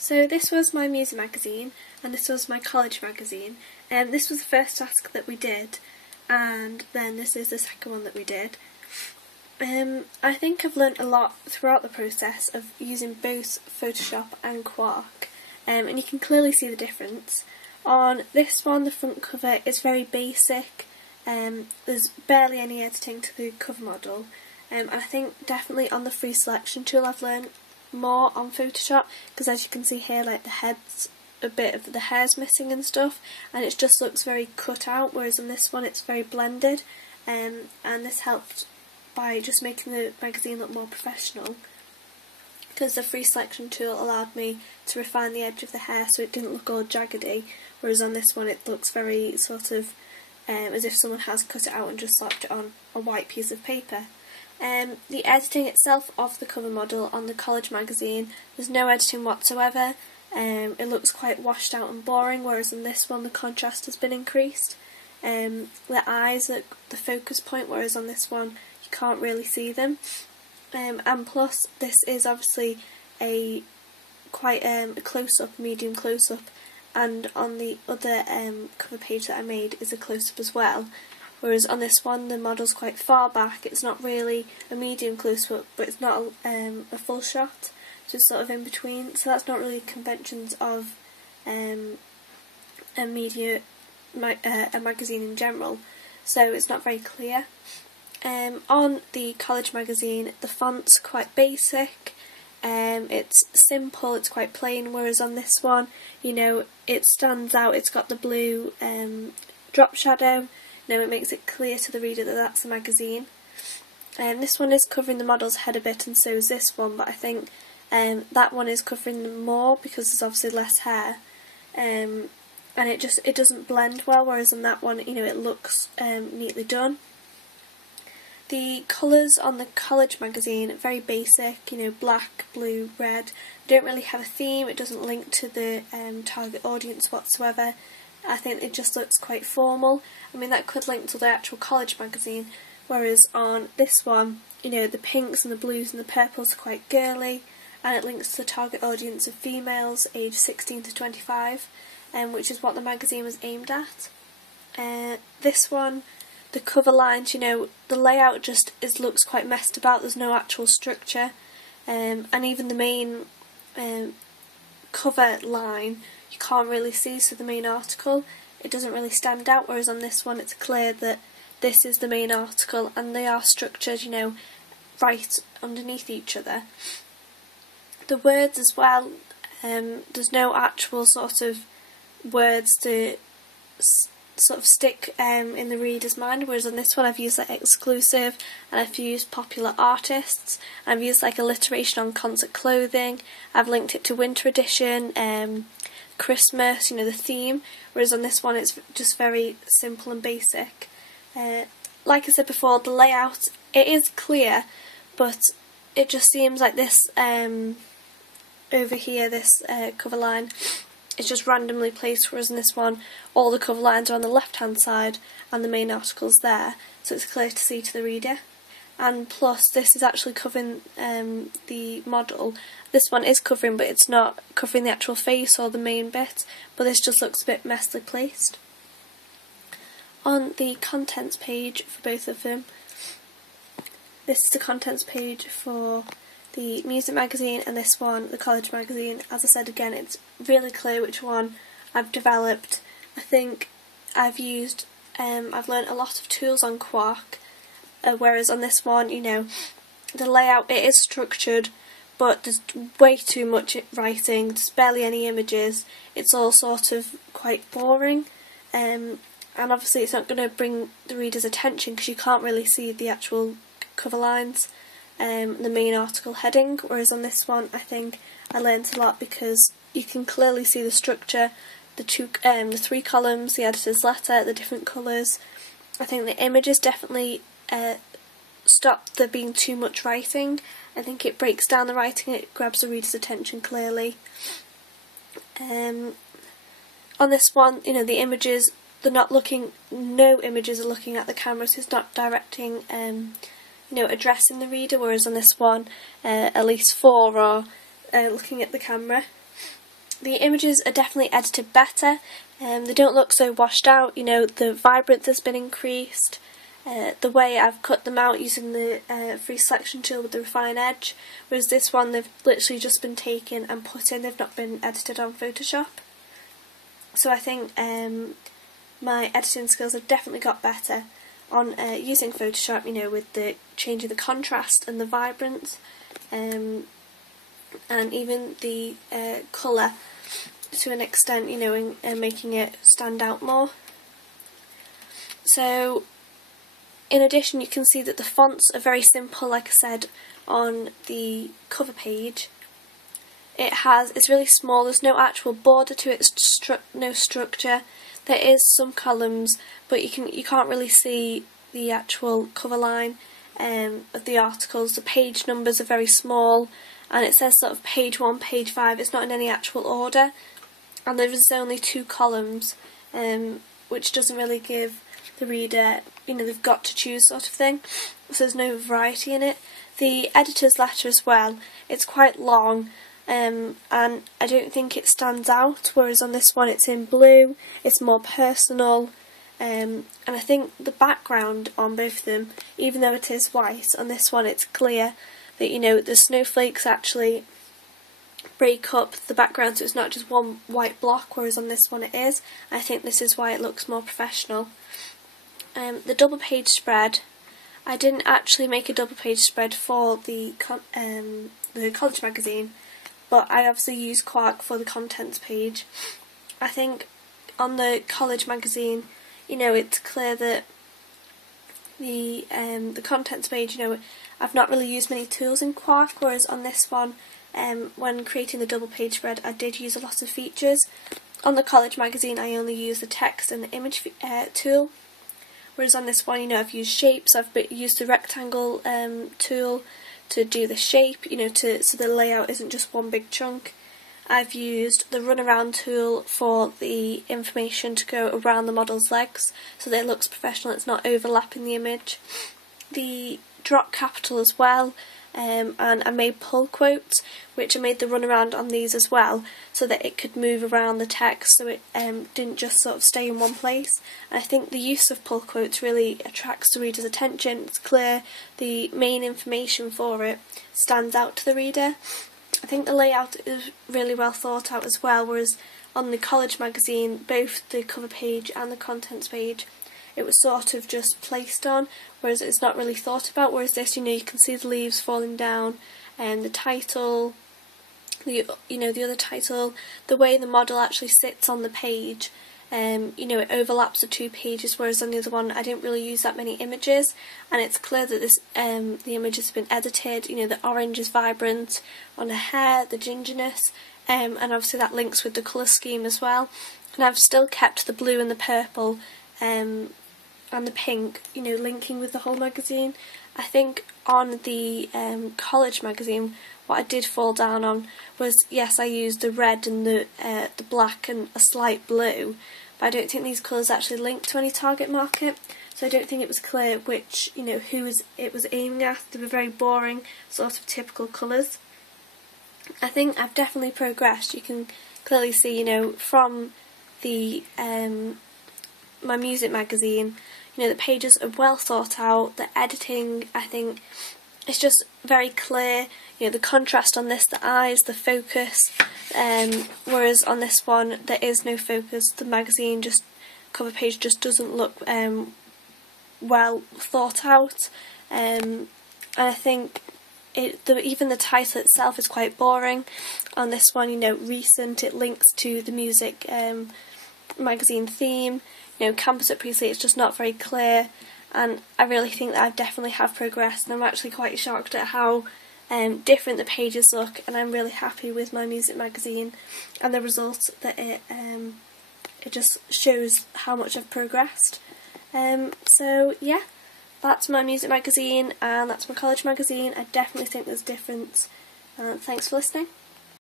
So this was my music magazine and this was my college magazine. This was the first task that we did, and then this is the second one that we did. I think I've learnt a lot throughout the process of using both Photoshop and Quark, and you can clearly see the difference. On this one, the front cover is very basic. There's barely any editing to the cover model, and I think definitely on the free selection tool I've learnt more on Photoshop, because as you can see here, like the head's a bit of the hair's missing and stuff, and it just looks very cut out, whereas on this one it's very blended, and this helped by just making the magazine look more professional, because the free selection tool allowed me to refine the edge of the hair so it didn't look all jaggedy, whereas on this one it looks very sort of as if someone has cut it out and just slapped it on a white piece of paper. The editing itself of the cover model on the college magazine, there's no editing whatsoever. It looks quite washed out and boring, whereas in this one the contrast has been increased. The eyes are the focus point, whereas on this one you can't really see them. And plus this is obviously a quite a close-up, medium close-up, and on the other cover page that I made is a close-up as well. Whereas on this one the model's quite far back, it's not really a medium close-up, but it's not a full shot, just sort of in between, so that's not really conventions of a magazine in general, so it's not very clear. On the college magazine the font's quite basic, it's simple, it's quite plain, whereas on this one, you know, it stands out, it's got the blue drop shadow. It makes it clear to the reader that that's a magazine. This one is covering the model's head a bit, and so is this one, but I think that one is covering them more because there's obviously less hair, and it doesn't blend well, whereas on that one, you know, it looks neatly done. The colours on the college magazine, very basic, you know, black, blue, red. They don't really have a theme, it doesn't link to the target audience whatsoever. I think it just looks quite formal. I mean, that could link to the actual college magazine, whereas on this one, you know, the pinks and the blues and the purples are quite girly, and it links to the target audience of females aged 16 to 25, which is what the magazine was aimed at. This one, the cover lines, you know, the layout just looks quite messed about, there's no actual structure, and even the main cover line you can't really see, so the main article, it doesn't really stand out, whereas on this one it's clear that this is the main article and they are structured, you know, right underneath each other. The words as well, there's no actual sort of words to sort of stick in the reader's mind, whereas on this one I've used like exclusive, and I've used popular artists, I've used like alliteration on concert clothing, I've linked it to winter edition, Christmas, you know, the theme, whereas on this one it's just very simple and basic. Like I said before, the layout, it is clear, but it just seems like this over here, this cover line, is just randomly placed, whereas in this one all the cover lines are on the left hand side and the main article's there, so it's clear to see to the reader. And plus this is actually covering the model. This one is covering, but it's not covering the actual face or the main bit, but this just looks a bit messily placed. On the contents page for both of them, this is the contents page for the music magazine and this one, the college magazine. As I said again, it's really clear which one I've developed. I think I've learnt a lot of tools on Quark, whereas on this one, you know, the layout, it is structured, but there's way too much writing, there's barely any images, it's all sort of quite boring, and obviously it's not going to bring the reader's attention because you can't really see the actual cover lines, the main article heading, whereas on this one I think I learnt a lot because you can clearly see the structure, the three columns, the editor's letter, the different colours. I think the images definitely stop there being too much writing. I think it breaks down the writing, it grabs the reader's attention clearly. On this one, you know, the images, they're not looking, no images are looking at the camera, so it's not directing, you know, addressing the reader, whereas on this one, at least 4 are looking at the camera. The images are definitely edited better, they don't look so washed out, you know, the vibrance has been increased, the way I've cut them out using the free selection tool with the refine edge, whereas this one they've literally just been taken and put in, they've not been edited on Photoshop. So I think my editing skills have definitely got better on using Photoshop, you know, with the changing the contrast and the vibrance, and even the colour to an extent, you know, and making it stand out more. So in addition, you can see that the fonts are very simple, like I said, on the cover page. It's really small, there's no actual border to it, no structure. There is some columns, but you can't really see the actual cover line of the articles. The page numbers are very small, and it says sort of page 1, page 5, it's not in any actual order, and there is only 2 columns, which doesn't really give the reader, you know, they've got to choose sort of thing, so there's no variety in it. The editor's letter as well, it's quite long, and I don't think it stands out, whereas on this one it's in blue, it's more personal, and I think the background on both of them, even though it is white, on this one it's clear that, you know, the snowflakes actually break up the background, so it's not just one white block, whereas on this one it is. I think this is why it looks more professional. The double page spread, I didn't actually make a double page spread for the college magazine, but I obviously used Quark for the contents page. I think on the college magazine, you know, it's clear that the contents page, you know, I've not really used many tools in Quark, whereas on this one, when creating the double page spread, I did use a lot of features. On the college magazine, I only used the text and the image tool, whereas on this one, you know, I've used shapes. I've used the rectangle tool to do the shape, you know, so the layout isn't just one big chunk. I've used the runaround tool for the information to go around the model's legs, so that it looks professional, it's not overlapping the image. The drop capital as well, and I made pull quotes, which I made the runaround on these as well, so that it could move around the text, so it didn't just sort of stay in one place. And I think the use of pull quotes really attracts the reader's attention. It's clear, the main information for it stands out to the reader. I think the layout is really well thought out as well, whereas on the college magazine, both the cover page and the contents page, it was sort of just placed on, whereas it's not really thought about, whereas this, you know, you can see the leaves falling down, and the title, the other title, the way the model actually sits on the page, you know, it overlaps the 2 pages, whereas on the other one I didn't really use that many images, and it's clear that this the image has been edited. You know, the orange is vibrant on the hair, the gingerness, and obviously that links with the colour scheme as well. And I've still kept the blue and the purple and the pink, you know, linking with the whole magazine. I think on the college magazine, what I did fall down on was, yes, I used the red and the black and a slight blue, but I don't think these colours actually linked to any target market, so I don't think it was clear which, you know, it was aiming at. They were very boring, sort of typical colours. I think I've definitely progressed. You can clearly see, you know, from the my music magazine, you know, the pages are well thought out, the editing, I think, it's just very clear, you know, the contrast on this, the eyes, the focus, whereas on this one there is no focus. The magazine cover page just doesn't look well thought out, and I think even the title itself is quite boring. On this one, you know, recent, it links to the music magazine theme. You know, campus at Priestley, it's just not very clear, and I really think that I definitely have progressed, and I'm actually quite shocked at how different the pages look, and I'm really happy with my music magazine and the result that it just shows how much I've progressed. So yeah, that's my music magazine and that's my college magazine. I definitely think there's a difference. Thanks for listening.